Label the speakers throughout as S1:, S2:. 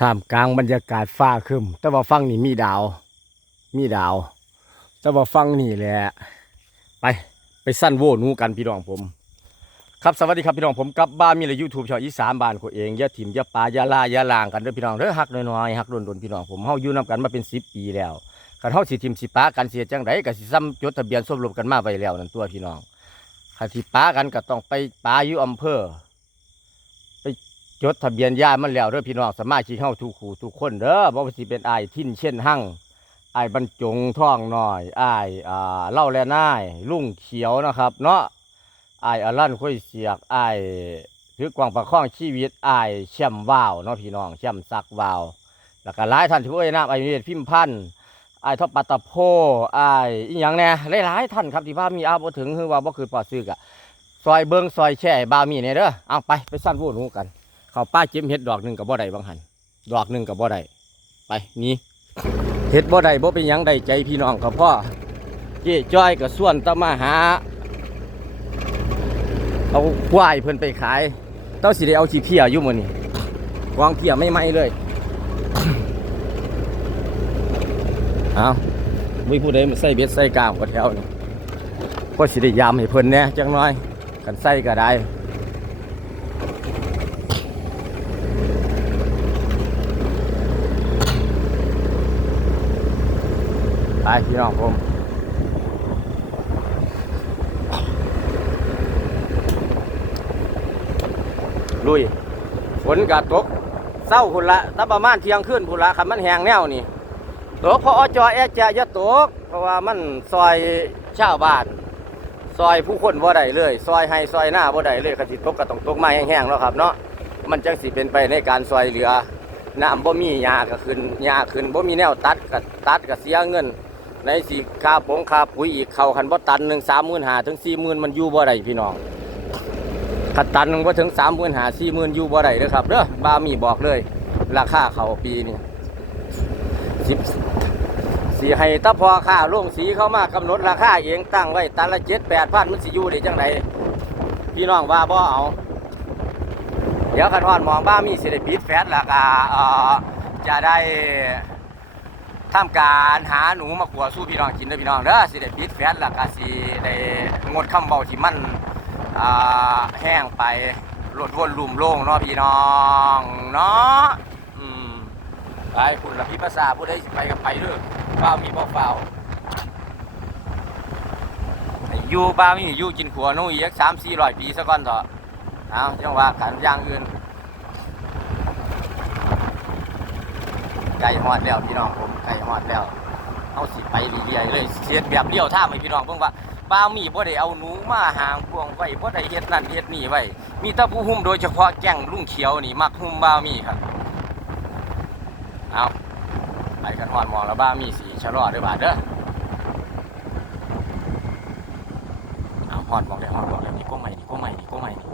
S1: ท่ามกลางบรรยากาศฟ้าครึมแต่ว่าฟังนี่มีดาว มีดาว แต่ว่าฟังนี่แหละ ไปไปสั้นโวหนูกันพี่น้องผม ครับสวัสดีครับพี่น้องผมกลับบ้านมีเลยยูทูบช่ออีสานบ้านกูเองย่าถิ่มย่าปลาย่าล่าย่าล่างกันเด้อพี่น้องเด้อฮักน้อยๆฮักโดนๆพี่น้องผมเฮาอยู่นํกันมาเป็น10ปีแล้วคันเฮาสิถิ่มสิปากันเสียจังไดก็สิซ้ำจดทะเบียนสมรสกันมาไว้แล้วนั่นตัวพี่น้องคันสิปากันก็ต้องไปปาอยู่อำเภอ จดทะเบียนญาติมันแล้วเด้อพี่น้องสมาชิกเฮาทุกคู่ทุกคนเด้อบ่ว่าสิเป็นอ้ายทินเช่นหั่งอ้ายบรรจงท่องหน้อยอ้ายอ่าเล่าแลนายลุงเขียวนะครับ เนาะอ้ายอลันค่อยเสียกอ้ายถือกวางประคองชีวิตอ้ายแช่มว้าวเนาะพี่น้องแช่มซักว้าวแล้วก็หลายท่านที่เอ้ยนะอ้ายมีเดชพิมพ์พันธ์อ้ายทอปปัตตะโพอ้ายอีหยังแน่หลายๆท่านครับที่ว่ามีอาบ่ถึงคือว่าบ่คือปอดซื้อกะซอยเบิงซอยแช่บามีเนี่ยเด้อเอาไปไปสั้นโวูหนูกัน เขาป้าเจ็มเห็ดดอกหนึ่งกับบ่ได้บางหันดอกหนึ่งกับบ่ได้ไปนี่เห็ดบ่ได้บ่เป็นยังได้ใจพี่น้องกับพ่อเจ๊จ้อยกับส่วนตะมาหาเอาควายเพิ่นไปขายเต้าสิได้เอาขี้เพียอยู่มื้อนี้วางเพียไม่ไหมเลยเอาไม่ผู้ใดมาใส่เบ็ดใส่กามก็แถวนี่ก็สิได้ยามให้เพิ่นแหน่จังน้อยกันใส่ก็ได้ ไปพี่น้องผมลุยฝนกะตกเศร้าพุ่นละถ้าประมาณเที่ยงคืนพุ่นละคันมันแห้งแนวนี่ตกพออจอแอจะยะตก เพราะว่ามันซอยชาวบ้าน ซอยผู้คนบ่ได้เลย ซอยให้ซอยหน้าบ่ได้เลยคันสิตกก็ต้องตกไม้แห้งๆแล้วครับเนาะมันจังสิเป็นไปในการซอยเหลือน้ำบ่มีหญ้าก็ขึ้นหญ้าขึ้นบ่มีแนวตัดก็ตัดก็เสียเงิน ในสีค่าผงค่าปุ๋ยอีกเขาคันบ่ตันหนึ่งสามหมื่นหาถึงสี่หมื่นมันอยู่บ่ได้พี่น้องขัดตันหนึ่งบ่ถึงสามหมื่นหาสี่หมื่นอยู่บ่ได้เด้อครับเด้อบามีบอกเลย ราคาเขาปีนี้สิบสีให้ตะพอค่าลงสีเข้ามากำหนดราคาเองตั้งไว้ตันละเจ็ดแปดพันมันสิอยู่ได้จังไดพี่น้องว่าบ่เอา เดี๋ยวขันทอนมองบ้ามีสิได้ปิดแฟนแล้วก็จะได้ ทำการหาหนูมาขัวสู้พี่น้องกินด้อพี่น้องเด้อสิได้ปิดแฟนแล้วก็สิได้งดคำเบาที่มันแห้งไปลดวนลุ่มโล่งเนาะพี่น้องเนาะไปคุณละพี่ภาษาผู้ใดสิไปกับไปเด้อฟ้ามีบ่ฟ้าวให้อยู่บ้ามีอยู่กินขัวนู่อีกสามสี่ร้อยปีซะก่อนเถอะเอาจังว่าขันย่างอื่น ไก่ฮอดแล้วพี่น้องผมไก่ฮอดแล้วเอาสิไปเรียๆเลยเสียดแบบเลี้ยวท่าให้พี่น้องเบิ่งว่าบ้ามีบ่ได้เอาหนูมาหางพวงไว้บ่ได้เฮ็ดนั่นเฮ็ดนี่ไว้มีแต่ผู้หุ้มโดยเฉพาะแก่งลุงเขียวนี่มักหุ้มบ้ามีครับเอาไปกันฮอดมองแล้วบ้ามีสีชะลอด้วยบาดเด้อเอาฮอดมองได้ฮอดหมองแล้วนี่ก็ใหม่นี่ก็ใหม่นี่ก็ใหม่นี่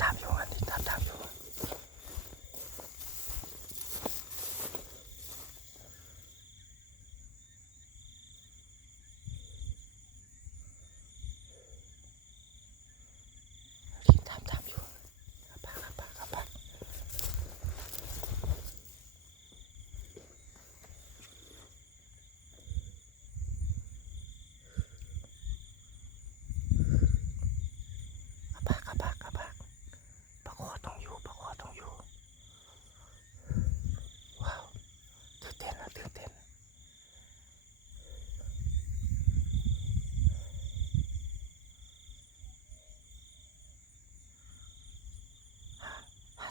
S1: time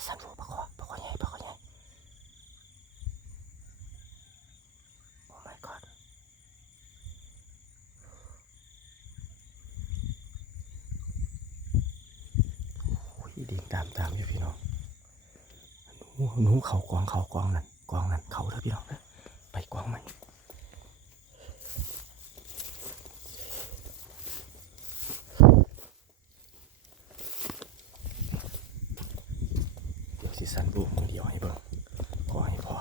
S1: สันฟูปะคอปะคอใหญ่ปะคอใหญ่โอ้ my god โอ้ยดิ่งตามตามอยู่พี่น้องหนูหนูเขากองเขากองนั่นกองนั่นเขาเถอะพี่น้องเด้อไปกองมัน เดี๋ยวสิสันบูมือเดียวให้เบิ่งพอให้พอ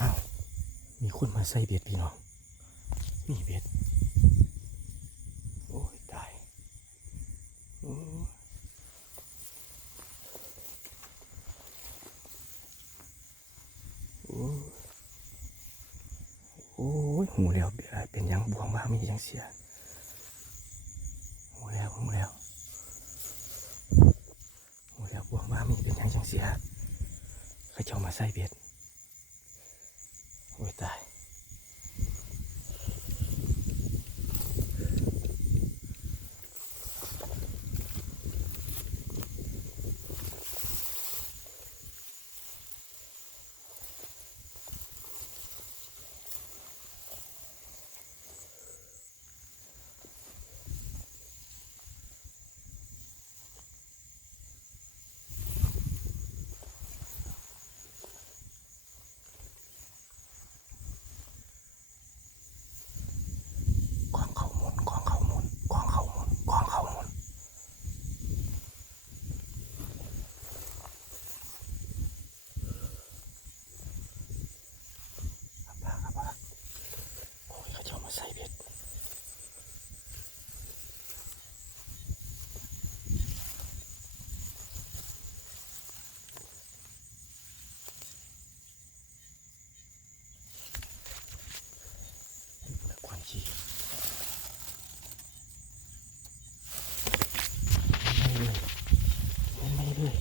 S1: อ้าวมีคนมา ใส่เบ็ดพี่น้องนี่เบ็ดโอ้ยตายโอ้ยโอ้ยหูแล้วเบียเป็นยังบวงว่ามียังเสียหูแล้วหูแล้วหูแล้วบวงว่ามีเป็นยังจังเสียเขาเจ้ามาใส่เบ็ดโอ้ยตายกองเขาหมุนกองเขาหมุนกองเขาหมุนกองเขาหมุนครับป้าครับป้าโอ้ยเขาจะเอามาใส่เบ็ดแล้วควันขี้ไม่เลยไม่เลย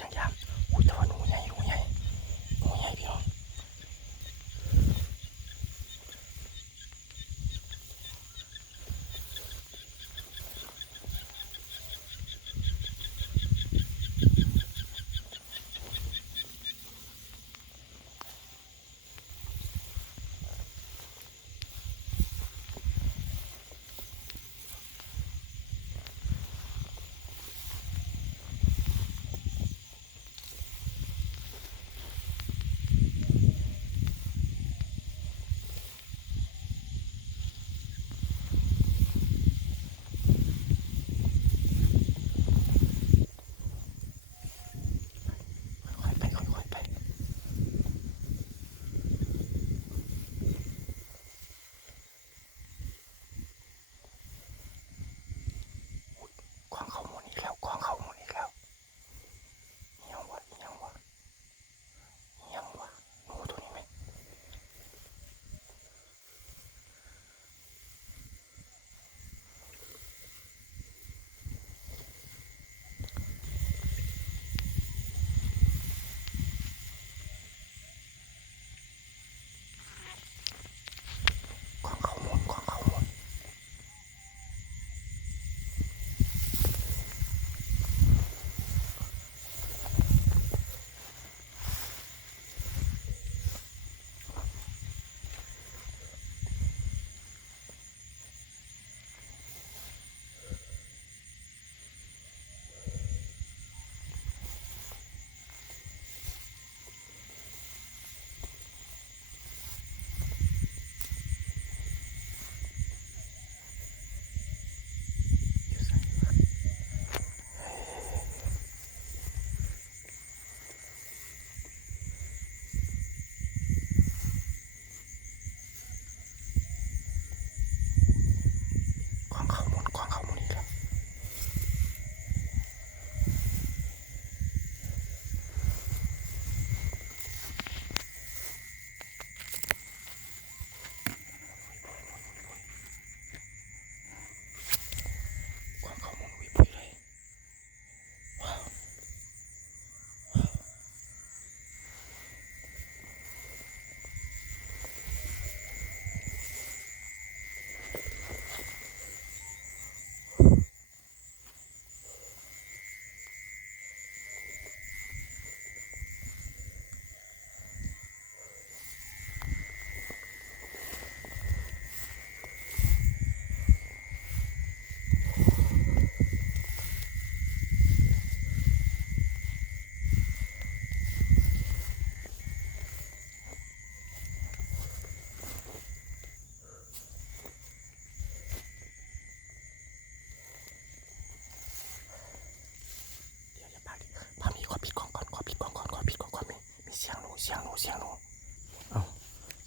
S1: ช่า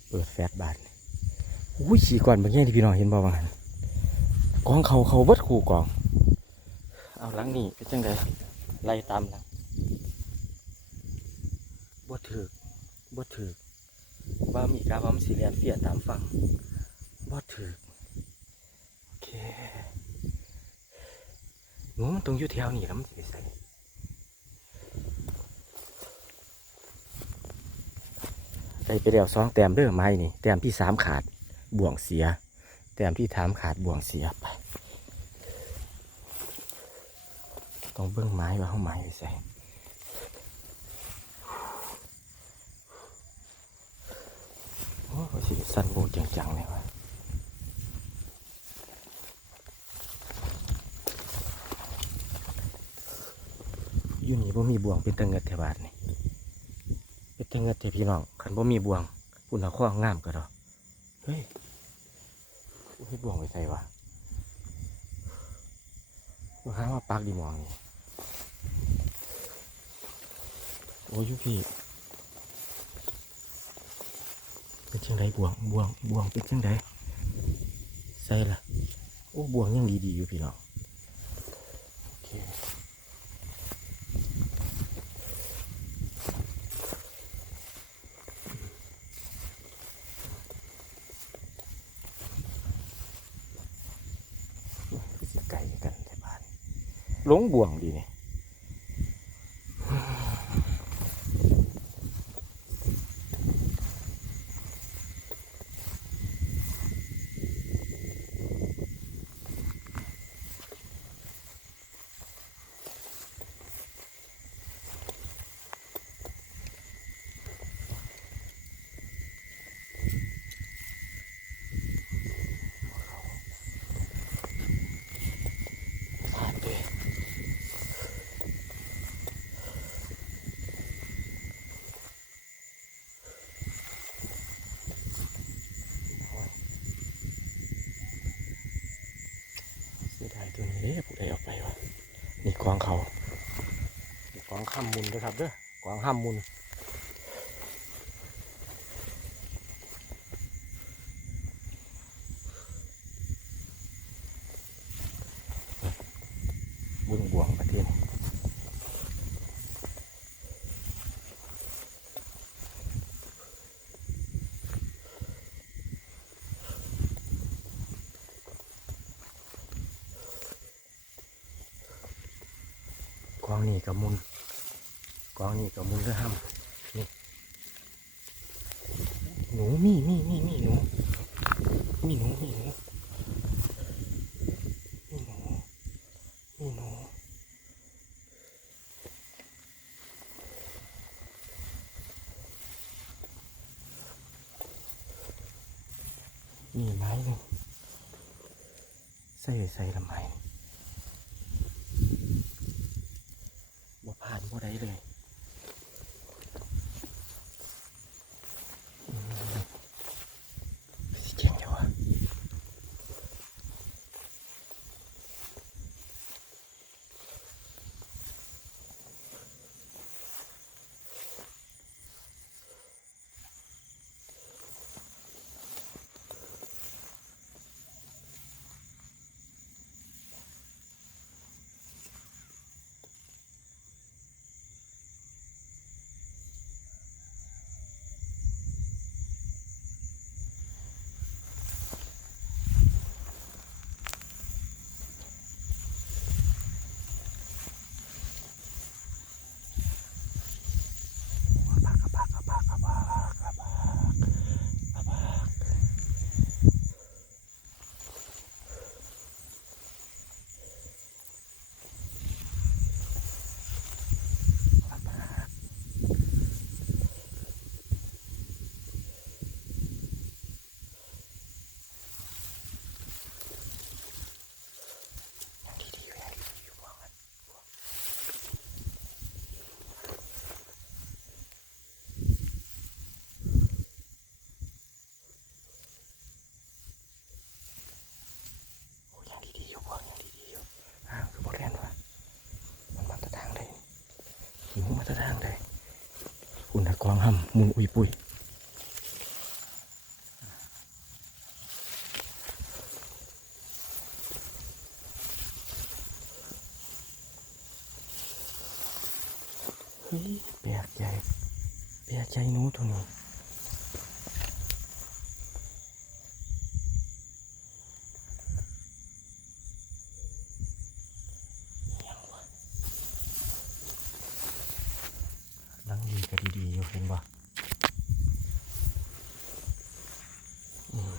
S1: เปิดแฟดบาทอุ้ยขี่ก่อนบางแง่ที่พี่น้องเห็นบ่บางหันกองเขาเขาเบิดขู่กอง เอาหลังนี่เป็นจังไดไล่ตามหลังบ่ถือบ่ถือว่ามีกาว่ามันสิเรียนเฟียตามฟังบ่ถือโอเคหนูมันตรงอยู่แถวนี้แล้วมันสิไปใส่ ได้ไปเดียวสองแต้มเด้อไม้นี่แต้มที่สามขาดบ่วงเสีย แต้มที่ถามขาดบ่วงเสียไป ต้องเบิ้งไม้ว่าเขาไม้ไปใส่โอ้สิสั้นโบจังๆเลยวะอยู่นี่บ่มีบ่วงเป็นตังเงิดแถวบาทนี่ เป็นตังเงิดแถวพี่น้องคันบ่มีบ่วงปุ่นเอาข้องามก็ดอกเฮ้ยกูให้บ่วงไปใส่วะกูหาว่าปากดีมองนี่โอ้ยุพี่เป็นจังไดบ่วงบ่วงบ่วงเป็นจังไดใส่ละโอ้บ่วงยังดีๆอยู่พี่น้องโอเคสิไก่กันแต่บ้าน หลงบ่วงดีนี่ ผ่านไปเสียดายตัวนี้เด้ผู้ใดเออกไปวะนี่กวางเขานี่กวางข้ามมุนด้วยครับเด้อกวางห้ามมุนบุญบวงประเทศ กวางนี่กับมุนกวางนี่กับมุนก็ห้ามนี่หนูมีมีมีมีหนูมีหนูมีหนู อุณหกวางห้ำมุนอุยปุยเฮ้ยแปลกใจแปลกใจนู้ ก็ดีๆอยู่เห็นบ่อืม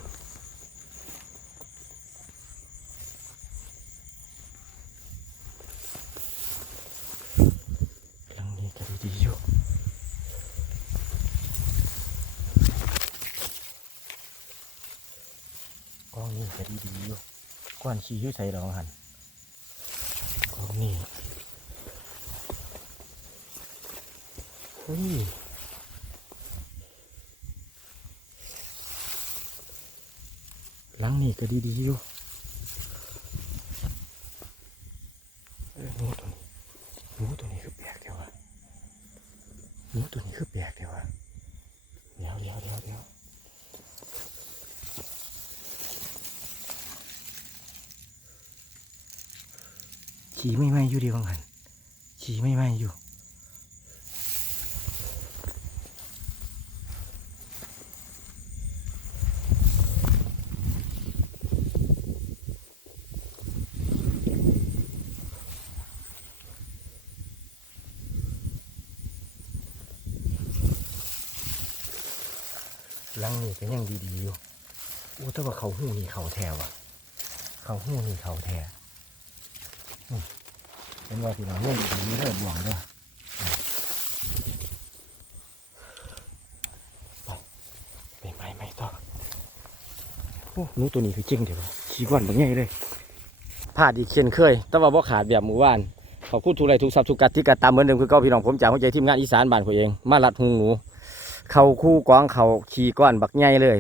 S1: ลังดีก็ดีๆอยู่กล้องนี้ก็ดีๆอยู่ก้อนขี้ยู่ใส่เรองหันกล้องนี้ เฮ้ยหลังนี่ก็ดีๆอยู่เอ้ยหนูตัวนี้หนูตัวนี้คือแปลกเดียวอะหนูตัวนี้คือแปลกเดียวอะเดี๋ยวเดี๋ยวเดี๋ยวเดี๋ยวขี่ไม่ไหมอยู่ดีของหันขี่ไม่ไหมอยู่ ลังนี่ก็ยังดีๆอยู่โอ้แต่ว่าเขาหูนี่เขาแทว่ะ เขาหูนี่เขาแท้เป็นว่าพี่น้องเรื่องดีๆเรื่องหวงเด้อไปไปไม่ไม่ต่อโอ้นูตัวนี้คือจริงเดี๋ยวขี้ก้อนบางใหญ่เลยพลาดอีกเช่นเคย แต่ว่าบ่ขาดแบบหมู่บ้านขอบคุณทุกไรทุกทรัพย์ทุกกัดที่กัดตามเหมือนเดิมคือเก้าพี่น้องผมจากหัวใจทีมงานอีสานบ้านผมเอง มาลัดหงหนู เขาคู่กวางเขาขี้ก้อนบักใหญ่เลย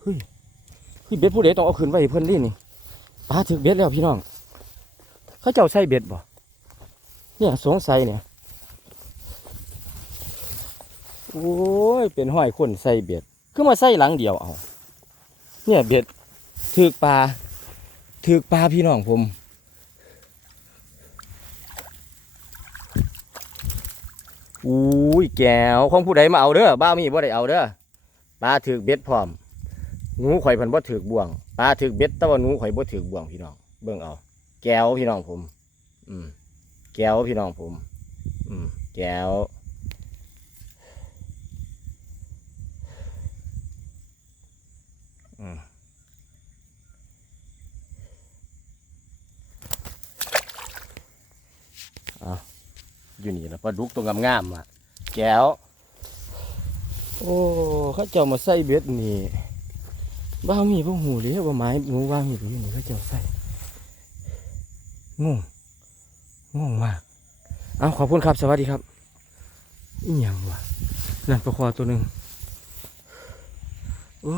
S1: เฮ้ยเฮ้ยเบ็ดผู้ใดต้องเอาขึ้นไว้ให้เพิ่นดินี่ปลาถึกเบ็ดแล้วพี่น้อง เขาเจ้าใส่เบ็ดบ่เนี่ยสงสัยเนี่ยโอ้ยเป็นห้อยคนใส่เบ็ดคือมาใส่หลังเดียวเอา เนี่ยเบ็ดถือกปลาถือกปลาพี่น้องผม อุ้ยแก้วของผู้ใดมาเอาเด้อบ้ามีบ่ได้เอาเด้อปลาถือเบ็ดพร้อมหนูข่อยพันบ่ถือบ่วงปลาถือเบ็ดแต่ว่าหนูข่อยบ่ถือบ่วงพี่น้องเบิ่งเอา แก้วพี่น้องผม อืม แก้วพี่น้องผม อืม แก้วอืมเอา อยู่นี่แล้วปลาดุกตัวงามๆอะแก้ว โอ้เขาเจ้ามาใส่เบ็ดนี่บ้ามีพวกหูเลยว่าไม้หนูว่างอยู่นี่เขาเจ้าใส่งงงงมากเอาขอบคุณครับ สวัสดีครับอีหยังวะนั่นประคอตัวหนึ่งโอ้